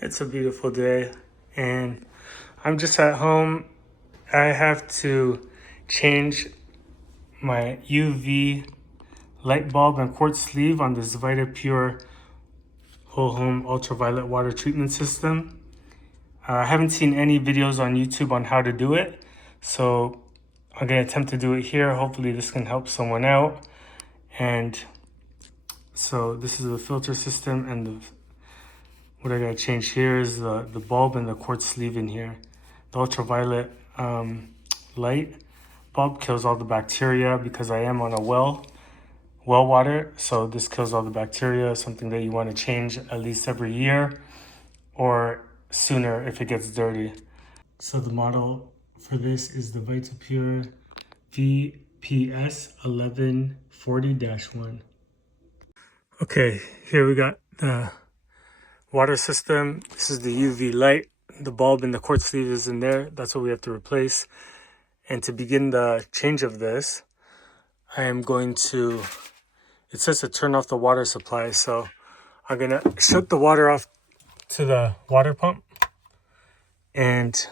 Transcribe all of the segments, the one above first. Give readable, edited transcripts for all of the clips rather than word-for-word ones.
It's a beautiful day and I'm just at home. I have to change my UV light bulb and quartz sleeve on this Vitapur whole home ultraviolet water treatment system. I haven't seen any videos on YouTube on how to do it, so I'm going to attempt to do it here. Hopefully this can help someone out. And so this is the filter system, and what I gotta change here is the bulb and the quartz sleeve in here. The ultraviolet light bulb kills all the bacteria because I am on a well water, so this kills all the bacteria, something that you want to change at least every year or sooner if it gets dirty. So the model for this is the Vitapur VPS1140-1. Okay, here we got the water system. This is the UV light. The bulb and the quartz sleeve is in there. That's what we have to replace. And to begin the change of this, I am going to, it says to turn off the water supply. So I'm gonna shut the water off to the water pump. And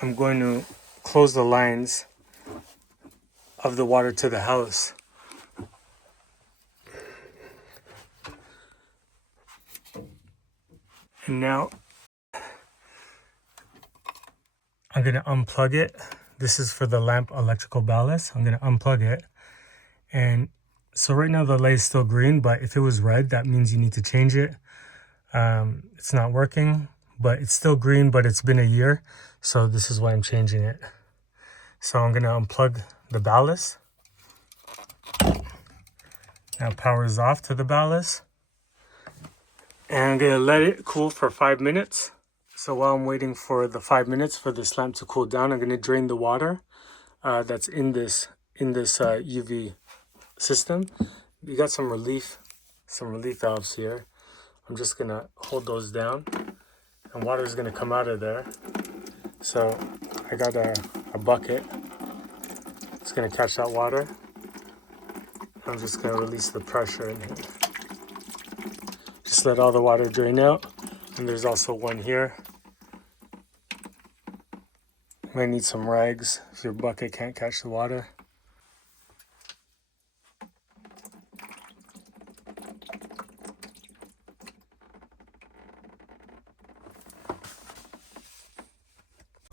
I'm going to close the lines of the water to the house. And now I'm going to unplug it. This is for the lamp electrical ballast. I'm going to unplug it. And so right now the light is still green, but if it was red, that means you need to change it. It's not working, but it's still green, but it's been a year. So this is why I'm changing it. So I'm going to unplug the ballast. Now power is off to the ballast. And I'm going to let it cool for 5 minutes. So while I'm waiting for the 5 minutes for this lamp to cool down, I'm going to drain the water that's in this UV system. We got some relief valves here. I'm just going to hold those down, and water is going to come out of there. So I got a bucket. It's going to catch that water. I'm just going to release the pressure in here. Just let all the water drain out. And there's also one here. You might need some rags if your bucket can't catch the water.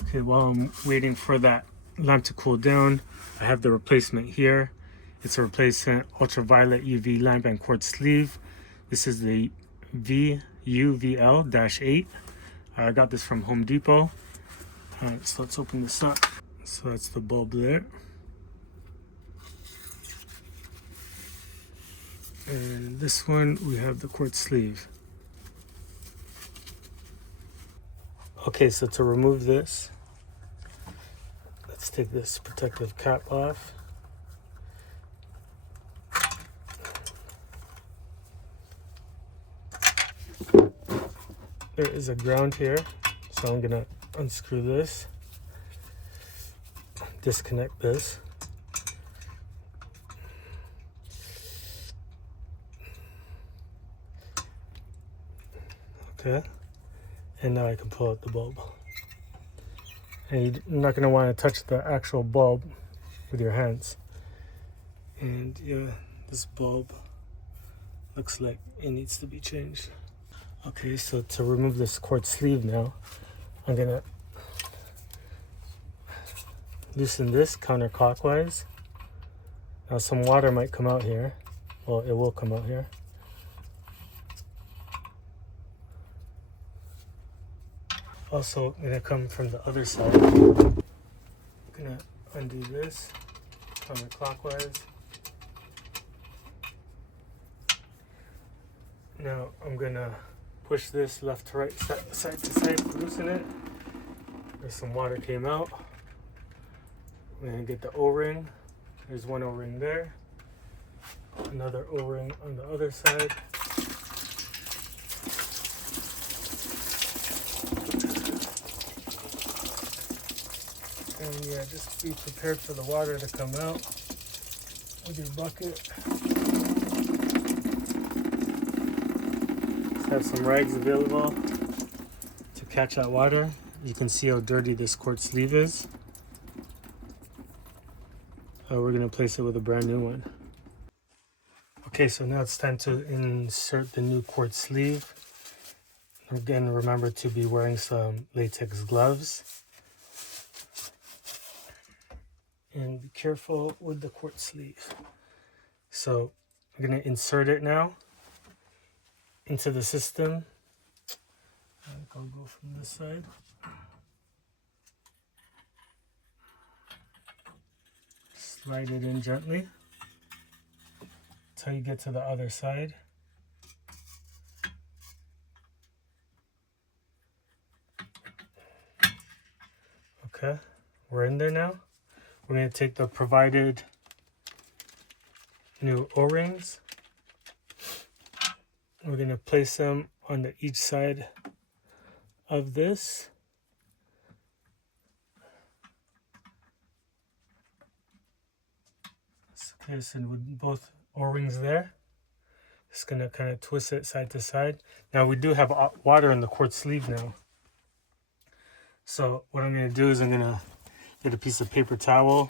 Okay, while I'm waiting for that lamp to cool down, I have the replacement here. It's a replacement ultraviolet UV lamp and quartz sleeve. This is the VUVL-8. I got this from Home Depot. Alright, so let's open this up. So that's the bulb there. And this one, we have the quartz sleeve. Okay, so to remove this, let's take this protective cap off. There is a ground here, so I'm gonna unscrew this, disconnect this. Okay, and now I can pull out the bulb. And you're not gonna want to touch the actual bulb with your hands. And yeah, this bulb looks like it needs to be changed. Okay, so to remove this quartz sleeve now, I'm gonna loosen this counterclockwise. Now some water might come out here. Well, it will come out here. Also gonna come from the other side. I'm gonna undo this counterclockwise. Now I'm gonna push this left to right, side to side, loosen it. There's some water came out. I'm gonna get the O-ring. There's one O-ring there. Another O-ring on the other side. And yeah, just be prepared for the water to come out with your bucket. Have some rags available. catch that water. You can see how dirty this quartz sleeve is. We're going to place it with a brand new one. Okay, so now it's time to insert the new quartz sleeve. Again, remember to be wearing some latex gloves. And be careful with the quartz sleeve. So I'm going to insert it now into the system. I'll go from this side. Slide it in gently until you get to the other side. Okay, we're in there now. We're going to take the provided new O-rings. We're going to place them on each side of this. Okay, so with both O-rings there, just going to kind of twist it side to side. Now we do have water in the quartz sleeve now. So what I'm going to do is I'm going to get a piece of paper towel.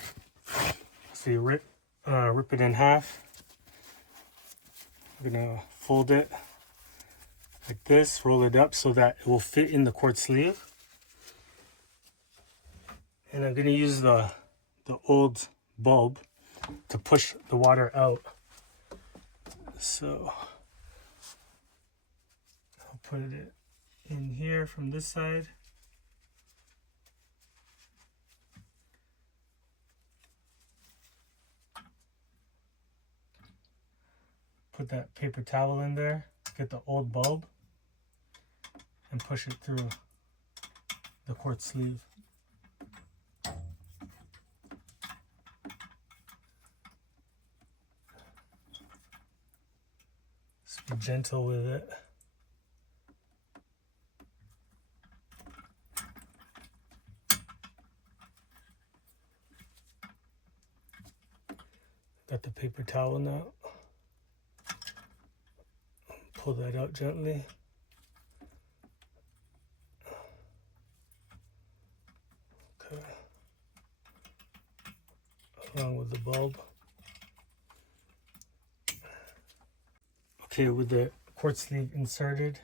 So you rip it in half. I'm going to fold it like this, roll it up so that it will fit in the quartz sleeve. And I'm going to use the old bulb to push the water out. So I'll put it in here from this side. Put that paper towel in there, get the old bulb, and push it through the quartz sleeve. Just be gentle with it. Got the paper towel now. Pull that out gently. Okay. Along with the bulb. Okay, with the quartz sleeve inserted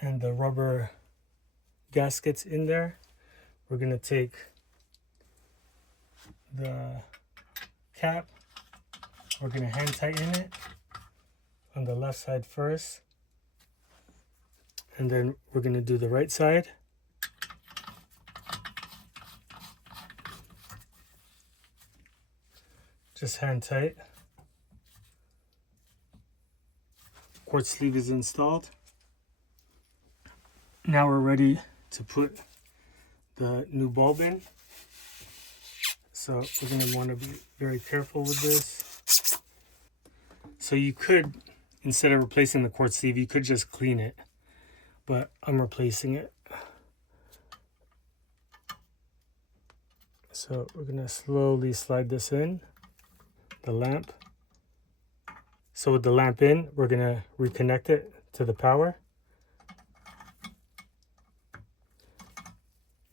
and the rubber gaskets in there, we're going to take the cap. We're going to hand tighten it on the left side first, and then we're going to do the right side. Just hand tight. Quartz sleeve is installed. Now we're ready to put the new bulb in. So we're going to want to be very careful with this. So you could, instead of replacing the quartz sleeve, you could just clean it, but I'm replacing it. So we're going to slowly slide this in, the lamp. So with the lamp in, we're going to reconnect it to the power.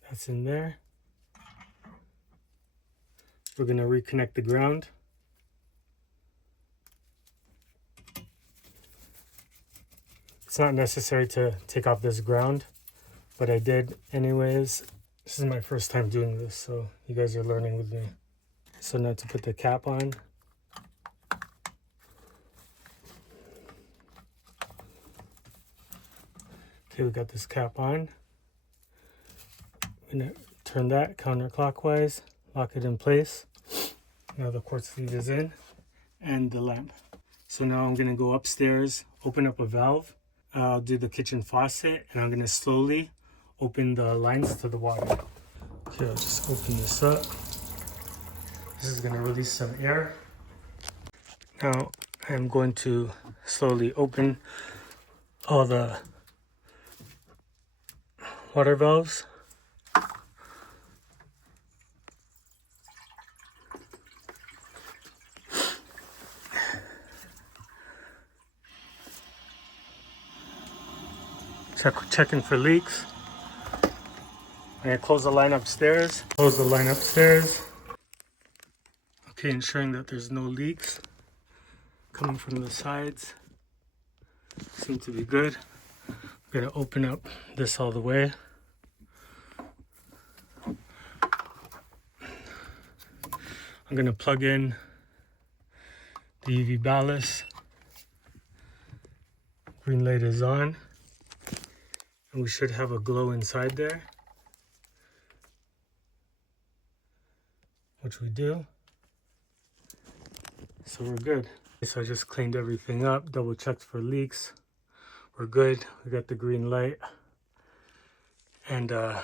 That's in there. We're going to reconnect the ground. It's not necessary to take off this ground, but I did anyways. This is my first time doing this, so you guys are learning with me. So now to put the cap on. Okay, we got this cap on. I'm going to turn that counterclockwise, lock it in place. Now the quartz sleeve is in, and the lamp. So now I'm going to go upstairs, open up a valve. I'll do the kitchen faucet, and I'm going to slowly open the lines to the water. Okay, I'll just open this up. This is going to release some air. Now I'm going to slowly open all the water valves. checking for leaks. I'm gonna close the line upstairs. Close the line upstairs. Okay, ensuring that there's no leaks coming from the sides. Seem to be good. I'm gonna open up this all the way. I'm gonna plug in the UV ballast. Green light is on. And we should have a glow inside there, which we do. So we're good. So I just cleaned everything up, double checked for leaks. We're good. We got the green light. And yeah,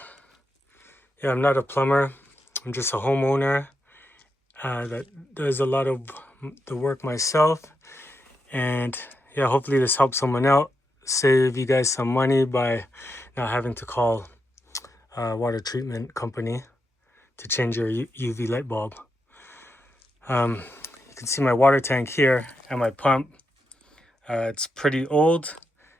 I'm not a plumber. I'm just a homeowner that does a lot of the work myself. And yeah, hopefully this helps someone out. Save you guys some money by not having to call a water treatment company to change your UV light bulb. You can see my water tank here and my pump. It's pretty old.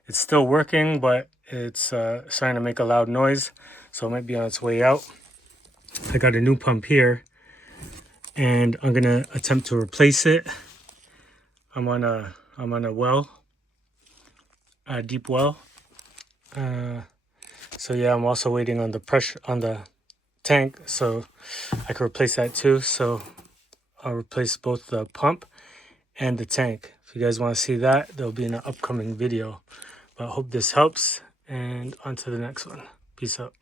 It's still working, but it's starting to make a loud noise, so it might be on its way out. I got a new pump here, and I'm gonna attempt to replace it. I'm on a well, a deep well. So yeah, I'm also waiting on the pressure on the tank, so I can replace that too. So I'll replace both the pump and the tank. If you guys want to see that, there'll be in an upcoming video. But I hope this helps, and on to the next one. Peace out.